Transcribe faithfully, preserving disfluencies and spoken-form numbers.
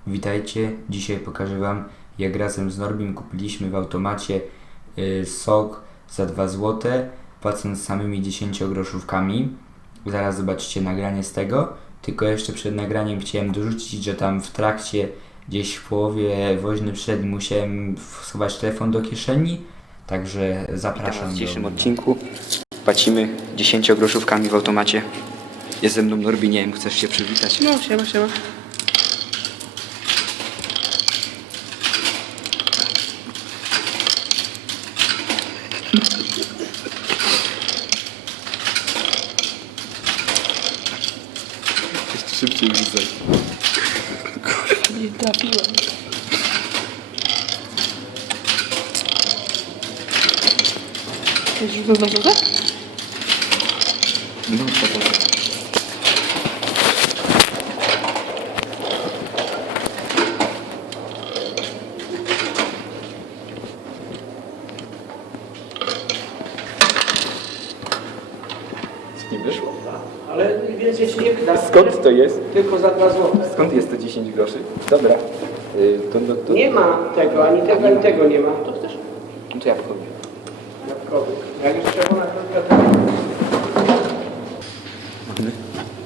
Witajcie, dzisiaj pokażę Wam, jak razem z Norbim kupiliśmy w automacie y, sok za dwa złote, płacąc samymi dziesięciogroszówkami. Zaraz zobaczycie nagranie z tego, tylko jeszcze przed nagraniem chciałem dorzucić, że tam w trakcie, gdzieś w połowie woźny przyszedł, musiałem schować telefon do kieszeni, także zapraszam. W dzisiejszym odcinku płacimy dziesięciogroszówkami w automacie. Jest ze mną Norbi, nie wiem, chcesz się przywitać? No, siema, siema. Jeszcze szybciej widzę. Nie trafiłem. Jedziesz do naprawdę? No, to tak. Nie wyszło? Ale więcej ci nie wyda. Skąd to jest? Tylko za dwa złote. Skąd jest to dziesięć groszy? Dobra. Y, to, to, to... Nie ma tego, ani tego, ani tego nie ma. To chcesz? No to ja wchodzę. Jabłkowy. Jak już czerwona kropka, to...